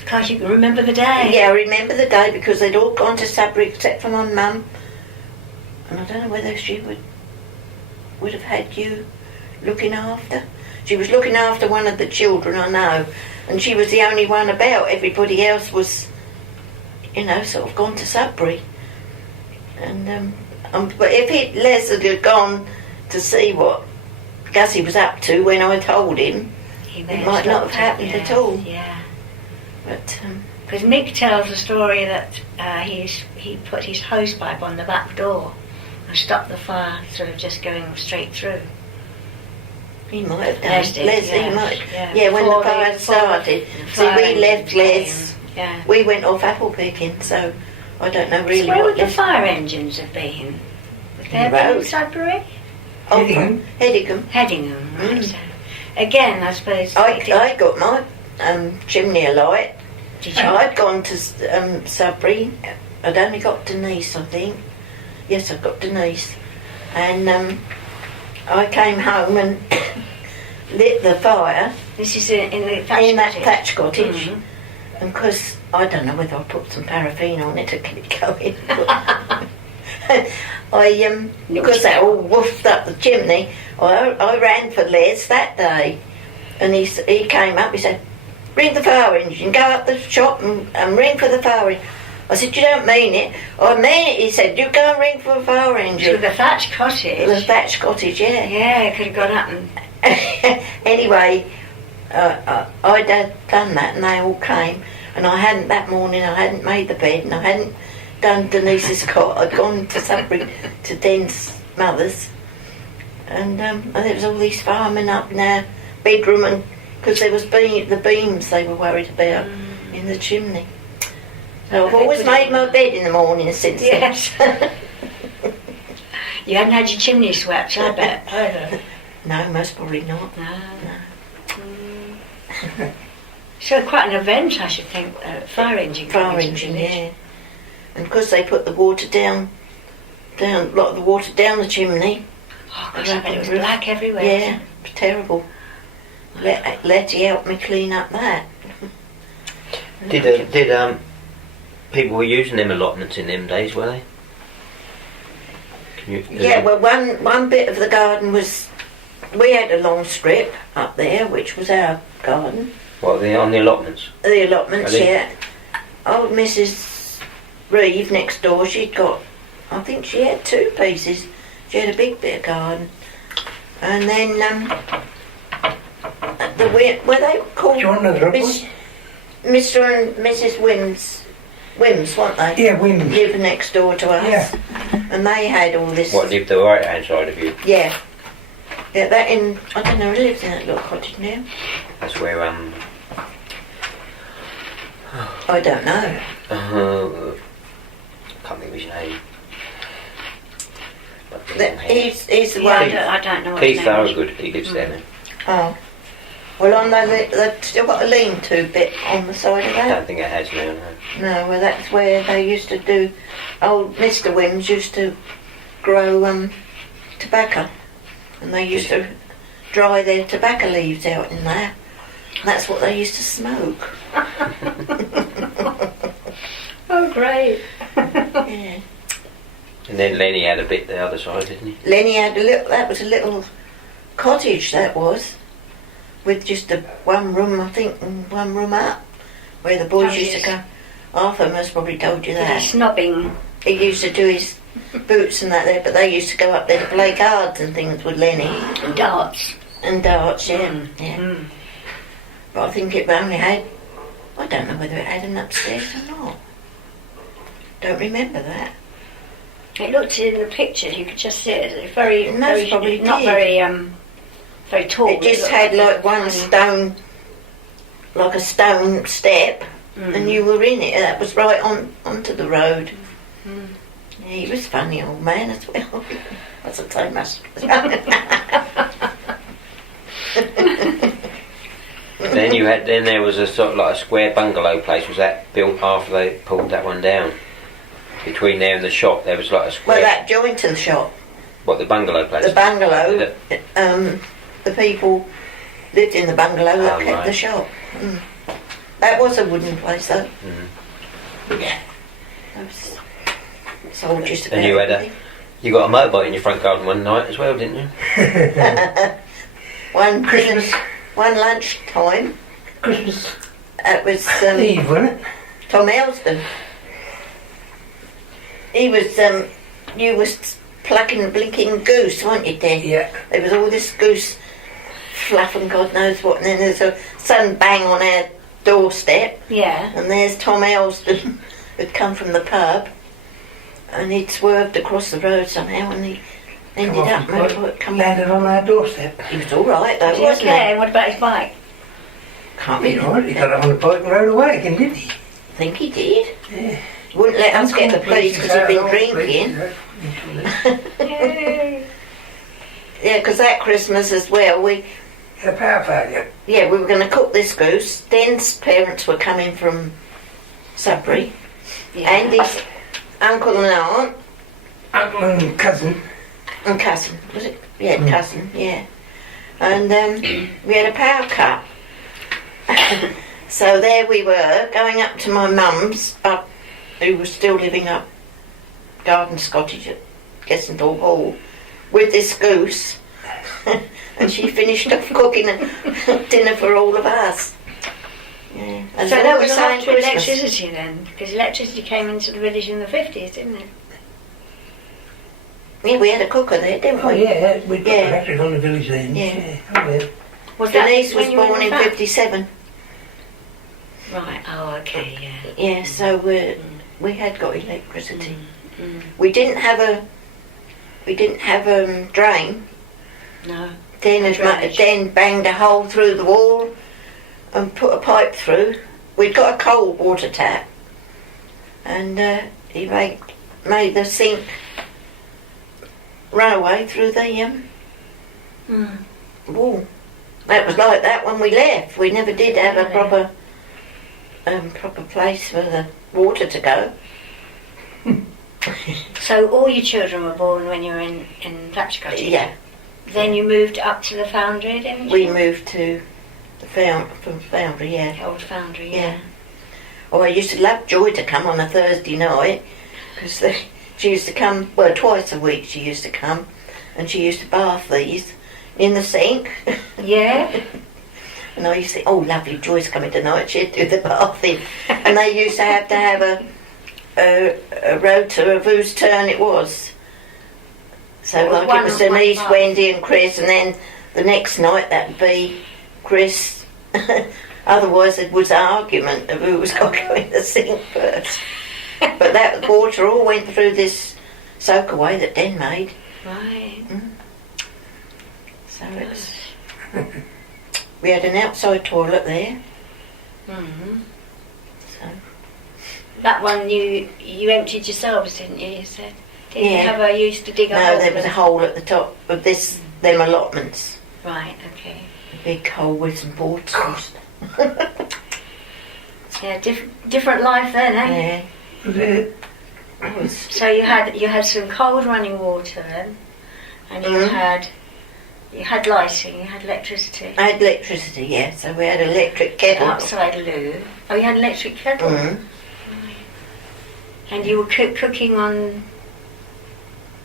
Can't you remember the day? Yeah, I remember the day because they'd all gone to Sudbury except for my mum, and I don't know whether she would have had you looking after. She was looking after one of the children, I know, and she was the only one about. Everybody else was, sort of gone to Sudbury. And but if Les had gone to see what Gussie was up to when I told him, it might not have happened at all. Yeah. But because Mick tells the story that he put his hose pipe on the back door and stopped the fire sort of just going straight through. He might have done. Les did, he might. Yeah, when the fire started. See, we left Les. Yeah. We went off apple picking, so I don't know really So where what would the fire engines have been? Would they have been in Sudbury? Headingham. Headingham, right. So, again, I suppose... I got my chimney alight. Did you? I'd gone to Sudbury. I'd only got Denise, I think. Yes, I got Denise. And I came home and lit the fire. This is in the thatched in that cottage. thatched cottage. Mm-hmm. And because I don't know whether I put some paraffin on it to get it going. Because that all woofed up the chimney, I ran for Les that day, and he came up. He said, "Ring the fire engine. Go up the shop and ring for the fire engine." I said, "You don't mean it." "I mean it." He said, "You go and ring for the fire engine." So the thatched cottage. The thatched cottage, yeah. Yeah, it could have gone up and. Anyway, I'd done that, and they all came. And that morning I hadn't made the bed, and I hadn't done Denise's cot. I'd gone to Sudbury to Den's mother's, and there was all these firemen up in our bedroom, and because there was the beams they were worried about in the chimney. So I've always made my bed in the morning since then. You hadn't had your chimney swept, I bet, either. No, most probably not. No. So quite an event, I should think, fire engine. Fire engine, yeah. And because they put the water down, a lot of the water down the chimney. Oh gosh, I bet it was black everywhere. Yeah, was terrible. Letty helped me clean up that. Did people were using them allotments in them days, were they? Yeah, well, one bit of the garden was... We had a long strip up there, which was our garden. What, on the allotments? The allotments, Really? yeah. Old Mrs. Reeve next door, she'd got... I think she had 2 pieces. She had a big bit of garden. And then... were they called... Do you want another one? Mr. and Mrs. Wims, weren't they? Yeah, women. Lived next door to us. Yeah. And they had all this... What, lived the right hand side of you? Yeah. Yeah, that in... I don't know who lives in that little cottage now. That's where, I don't know. can't think of his name. But He's the Yeah, one... I don't know what Keith his name is. Thorogood, he lives there now. Oh. Well, on they've still got a lean-to bit on the side of I that. don't think it has now, no. No, well, that's where they used to do... Old Mr. Wims used to grow tobacco. And they used to dry their tobacco leaves out in there. And that's what they used to smoke. Oh, great. Yeah. And then Lenny had a bit the other side, didn't he? Lenny had a little... That was a little cottage, that was. With just one room, I think, and one room up. Where the boys used to go. Arthur must probably told you that. Snobbing. He used to do his boots and that there, but they used to go up there to play cards and things with Lenny. And darts. And darts, yeah. Mm. Yeah. Mm. But I think it only had... I don't know whether it had an upstairs or not. Don't remember that. It looked in the pictures, you could just see it. It's very, Most very probably not did. very tall. It just had like one stone, like a stone step, and you were in it. That was right onto the road. Mm. Yeah, he was a funny old man as well. That's a time must. Then there was a sort of like a square bungalow place. Was that built after they pulled that one down? Between there and the shop, there was like a square. Well, that joined to the shop. What, the bungalow place? The bungalow. The people lived in the bungalow that kept right. the shop. Mm. That was a wooden place, though. Mm. That was sold just about And you had everything. you got a motorbike in your front garden one night as well, didn't you? One Christmas. One lunchtime. Christmas It was Eve, wasn't it? Tom Elston. He was you was plucking a blinking goose, weren't you, Dad? Yeah. There was all this goose fluff and God knows what, and then there's a sudden bang on our doorstep, Yeah. and there's Tom Elston who'd come from the pub, and he'd swerved across the road somehow, and he ended up landed on our doorstep. He was all right though, Was he wasn't okay? he? What about his bike? Can't He remember. he got up on the bike and rode away again, didn't he? I think he did. Yeah. Wouldn't let us get the police because he'd been drinking. Yay. Yeah, because that Christmas as well, we The power failure. we were going to cook this goose. Den's parents were coming from Sudbury, Yeah. and his uncle and aunt Uncle and cousin. and cousin. Was it? Yeah, cousin. Yeah, and we had a power cut. So there we were going up to my mum's, who was still living up Garden's cottage at Gessendorf Hall, with this goose. And she finished off cooking a dinner for all of us. Yeah. And So all that the was same after Christmas. electricity then? Because electricity came into the village in the 50s, didn't it? Yeah, we had a cooker there, didn't Oh we? yeah, we got Yeah. electric on the village then. Yeah. Oh yeah. Was that Denise was when you were born in the flat? 57. Right, oh okay, yeah. Yeah, so we had got electricity. Mm. We didn't have a drain. No. Den banged a hole through the wall and put a pipe through. We'd got a cold water tap, and he made the sink run away through the wall. That was like that when we left. We never did have a proper place for the water to go. So all your children were born when you were in Thatcher Cottage? Yeah. Then you moved up to the foundry, didn't you? We moved to the foundry, yeah. The old foundry, Yeah. Oh, I used to love Joy to come on a Thursday night because she used to come, well, twice a week she used to come, and she used to bath these in the sink. Yeah? And I used to think, oh, lovely, Joy's coming tonight, she'd do the bathing. And they used to have a rota of whose turn it was. So Well, like it was Denise, one. Wendy and Chris, and then the next night that'd be Chris. Otherwise it was an argument of who was going to go in the sink first. But that water all went through this soak away that Den made. Right. So it's... We had an outside toilet there. Mm-hmm. So That one you emptied yourselves, didn't you? You said. Didn't you Yeah. you used to dig a no, hole? there was a hole at the top of them allotments. Right. Okay. A big hole with some boards. Yeah. Different life then, eh? Yeah. Was it? It was, So you had some cold running water then, and you had lighting, you had electricity. I had electricity, yeah, so we had an electric kettle. Outside loo. Oh, you had an electric kettle. Mm. And you were cooking on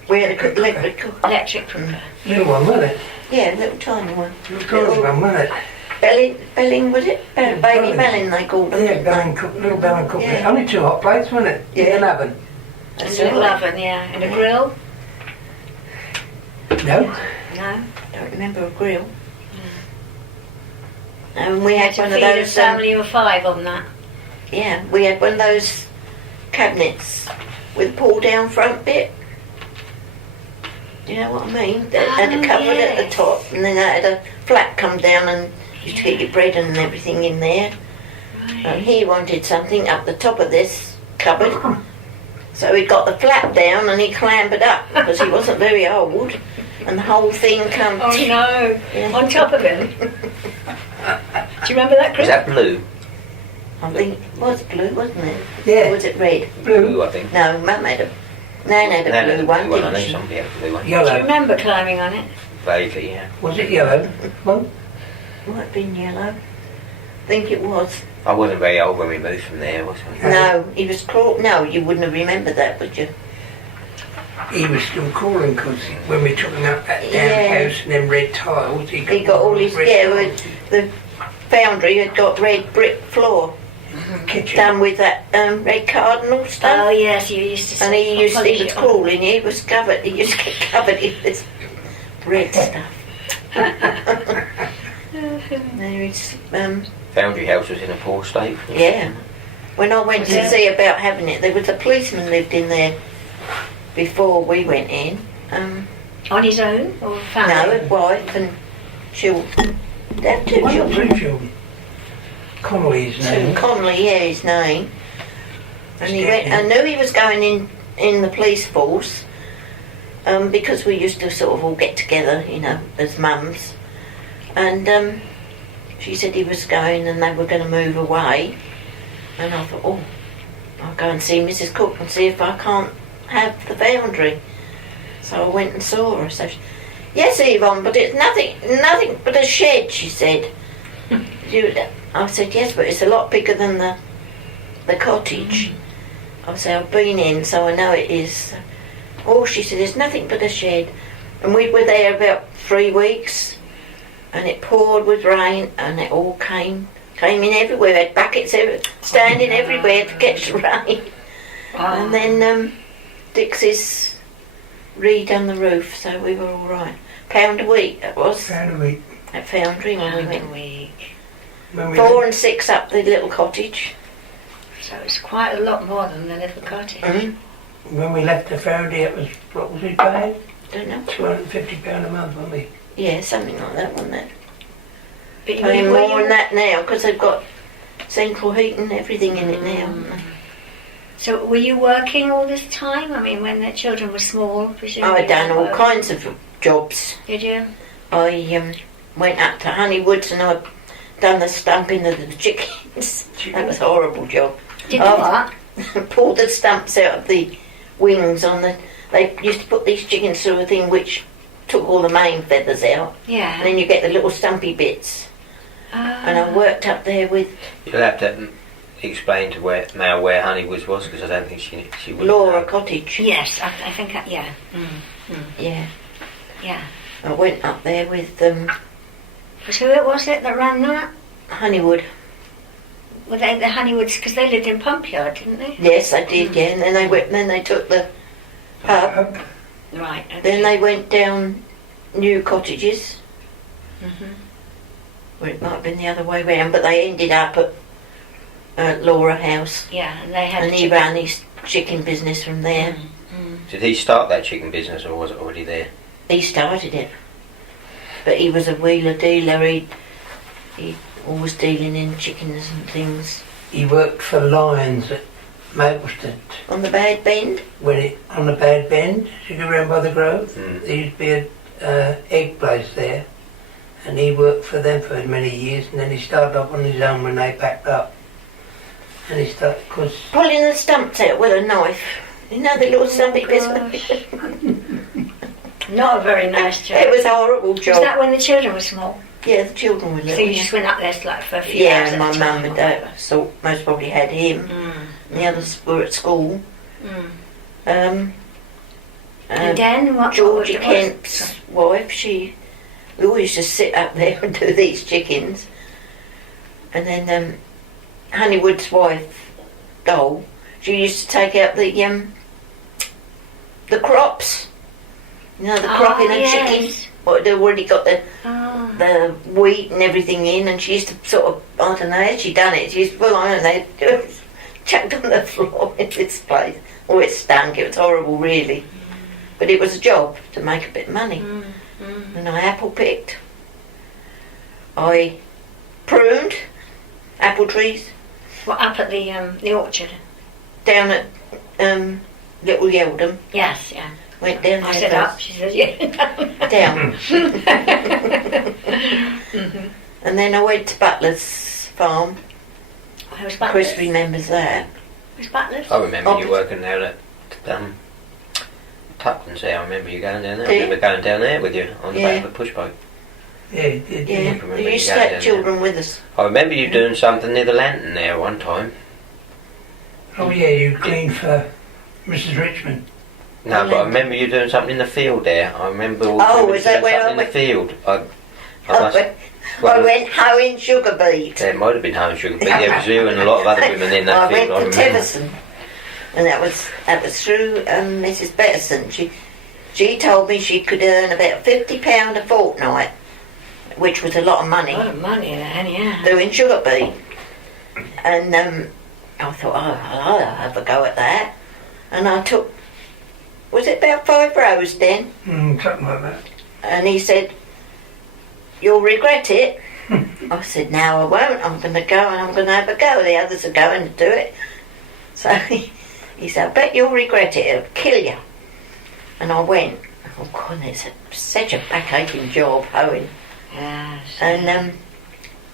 We had a electric cooker. electric cooker. Little one, wasn't it? Yeah, a little tiny one. Little one, wasn't it? Belling, was it? Baby Belling. Belling, they called them. Yeah, little belling cooker. Yeah. Only 2 hot plates, wasn't it? Yeah. In an oven. And That's a little right. oven, yeah. And a grill? No. No. Don't remember a grill. And we had To one of feed a those. family of 5 on that. Yeah, we had one of those cabinets with a pull-down front bit. Do you know what I mean? That had a Oh, cupboard at the yes. top, and then that had a flap come down, and you used to get your bread and everything in there. And Right. he wanted something up the top of this cupboard. So he got the flap down and he clambered up because he wasn't very old, and the whole thing come. Oh no. Yeah. On top of him. Do you remember that, Was Chris? that blue? I think it was blue, wasn't it? Yeah. Or was it red? Blue. Blue, I think. No, Mum had a. Nan had a No, blue the one, I didn't know she? somebody had a blue one. Do you Yellow. remember climbing on it? Vaguely, yeah. Was it yellow? One? Might have been yellow. I think it was. I wasn't very old when we moved from there, was I? No, he was crawling. No, you wouldn't have remembered that, would you? He was still crawling because when we took him up that damn Yeah. house and them red tiles, He got all his. red Yeah, tiles. the foundry had got red brick floor Kitchen. done with that red cardinal stuff. Oh yes, you used to And he was polish it on. crawling. He was covered. He used to get covered in this red stuff. There is. Foundry house was in a poor state. Yeah. When I went to Yeah. see about having it, there was a policeman lived in there before we went in. On his own or No, family? his wife and children. They have 2 One or children. 3 children. Connolly's name. Connolly, yeah, his name. And he went. I knew he was going in the police force because we used to sort of all get together, you know, as mums. And she said he was going and they were going to move away. And I thought, oh, I'll go and see Mrs. Cook and see if I can't have the foundry. So I went and saw her. So yes, Yvonne, but it's nothing but a shed, she said. I said, yes, but it's a lot bigger than the cottage. I said, I've been in, so I know it is. Oh, she said, it's nothing but a shed. And we were there about 3 weeks, and it poured with rain, and it all came in everywhere. We had buckets standing everywhere to catch the rain. Wow. And then Dixie's redone the roof, so we were all right. £1 a week, that was, Pound a week. at Foundry when we went. a week. When we 4 and 6 up the little cottage. So it's quite a lot more than the little cottage. When we left the Foundry, it was, what was he paying? Don't know. £250 a month, wasn't he? Yeah, something like that, wasn't it? But you Paying were more you- than that now because they've got central heating and everything in it now. haven't they? So were you working all this time? I mean, when the children were small, presumably. I've done you all worked. kinds of jobs. Did you? I went up to Honeywoods and I done the stumping of the chickens. That was a horrible job. Did Oh. you what? Pulled the stumps out of the wings on the. They used to put these chickens through a thing which took all the main feathers out, Yeah. and then you get the little stumpy bits. And I worked up there with You'll have to explain to where Honeywood's was, because I don't think she would. Laura Cottage. Yes, I think, yeah. Yeah. Yeah. I went up there with So who was it that ran that? Honeywood. Were they the Honeywoods? Because they lived in Pump-Yard, didn't they? Yes, I did. Yeah, and then they went. Then they took the pub. Right. Okay. Then they went down New Cottages. Mhm. Well, it might have been the other way round, but they ended up at Laura House, Yeah, and they had and he ran his chicken business from there. Did he start that chicken business, or was it already there? He started it, but he was a wheeler dealer. He always dealing in chickens and things. He worked for Lions at Maplestead. On the Bad Bend. On the Bad Bend, as you go round by the Grove, Mm. there used to be a egg place there, and he worked for them for many years, and then he started up on his own when they packed up. And he started, because Pulling the stumps out with a knife. You know the little stumpy bits? Not a very nice job. It was a horrible job. Was that when the children were small? Yeah, the children were So little. you just went up there like for a few Yeah, hours and at my a mum time and or dad whatever. so most probably had him. The others were at school. And then what? Georgie what Kent's wife, we always just sit up there and do these chickens. And then Honeywood's wife, Dole, she used to take out the crops. You know, the crop in a chicken. What they've already got the wheat and everything in, and she used to sort of, I don't know how she done it. She used to put on and they chucked on the floor in this place. Oh, it stank. It was horrible, really. But it was a job to make a bit of money. And I apple picked. I pruned apple trees What, up at the orchard? down at Little Yeldham. Yes, yeah. Went down I there said first. up, she said yeah. Down. And then I went to Butler's farm. Where's Chris Butlers? remembers that. Where's Butlers? I remember you Opposite. working down at Tupman's there. I remember you going down there. Do I you? remember going down there with you on the Yeah. back of the push boat. yeah, he did. Yeah, remember they you used to going let down children with us. I remember you doing something near the lantern there one time. Oh yeah, you cleaned for Mrs. Richmond. No, but I Lantern. remember you doing something in the field there. I remember. Oh, is that where I in the went? field? I I must, went hoeing sugar beet. There might have been home sugar, but there was you and a lot of other women in that I field. went to remember. Teverson, and that was through Mrs. Betterson. She told me she could earn about £50 a fortnight, which was a lot of money, A lot of money then, yeah. doing sugar beet. And I thought, I'll have a go at that. And I took, was it about 5 rows then? Something like that. And he said, "You'll regret it." I said, "No, I won't. I'm going to go and I'm going to have a go. The others are going to do it." So he said, "I bet you'll regret it. It'll kill you." And I went. Oh God, it's such a back-aching job hoeing. Yes. And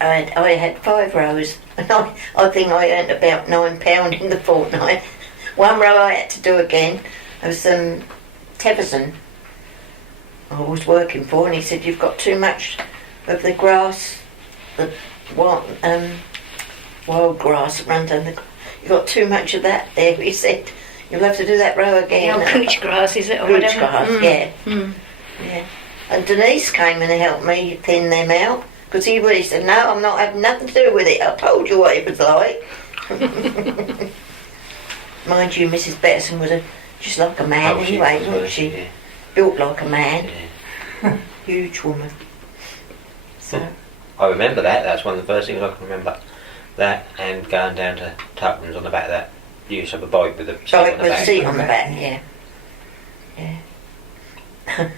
I had 5 rows, and I think I earned about £9 in the fortnight. One row I had to do again. It was Teverson I was working for, and he said, "You've got too much of the grass, the wild grass that runs under. You've got too much of that there." He said, "You'll have to do that row again." Yeah, cooch grass, is it? Or Cooch whatever? grass, yeah. Yeah. And Denise came and helped me thin them out, because he really said, "No, I'm not having nothing to do with it. I told you what it was like." Mind you, Mrs. Betterson was just like a man Oh, she anyway, was, wasn't she? yeah. Built like a man. Yeah. Huge woman. So, I remember that. That's one of the first things I can remember. That and going down to Tupman's on the back of that. You used to have a bike with a seat so on it the was a back. seat on the back, yeah. Yeah.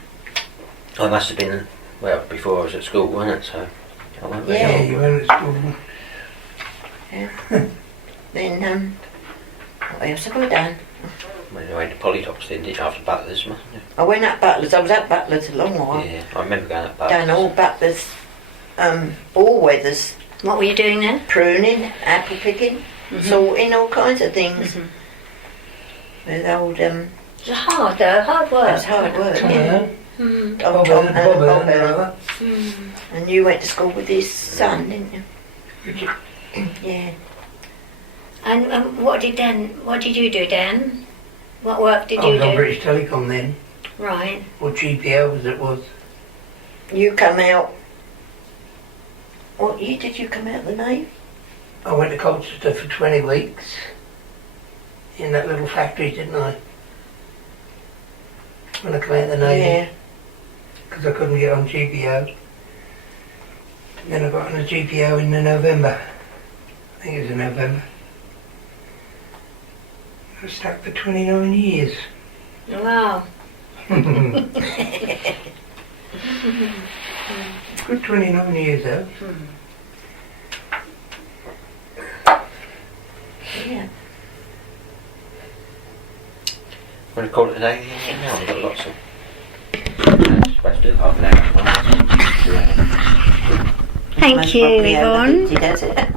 I must have been, well, before I was at school, wasn't it? So, I won't be Yeah. Yeah, you went at school. Then, what else have I done? When I went to Polytops, didn't it? After Butler's, mustn't it? I went up Butler's. I was up Butler's a long while. Yeah, I remember going up Butler's. Done all Butler's, all weathers. What were you doing then? Pruning, apple picking, sorting, all kinds of things. With old, It was hard though, hard work. it was hard work, yeah. Mm. Oh, Tom and Bob and Bob. brother. Mm. And you went to school with his son, didn't you? Yeah. And what did you do, Dan? What work did I you was on do? British Telecom then, Right. or GPO as it was. You come out. What year did you come out of the Navy? I went to Colchester for 20 weeks in that little factory, didn't I? When I came out of the Navy, Yeah. because I couldn't get on GPO. Then I got on the GPO in November. I think it was in November. I was stuck for 29 years. Wow. Good 29 years though. Yeah. Want to call it a day? Yeah, no, we've got lots of. Supposed to do half an hour. Thank you, Most probably Yvonne. overheated, has it?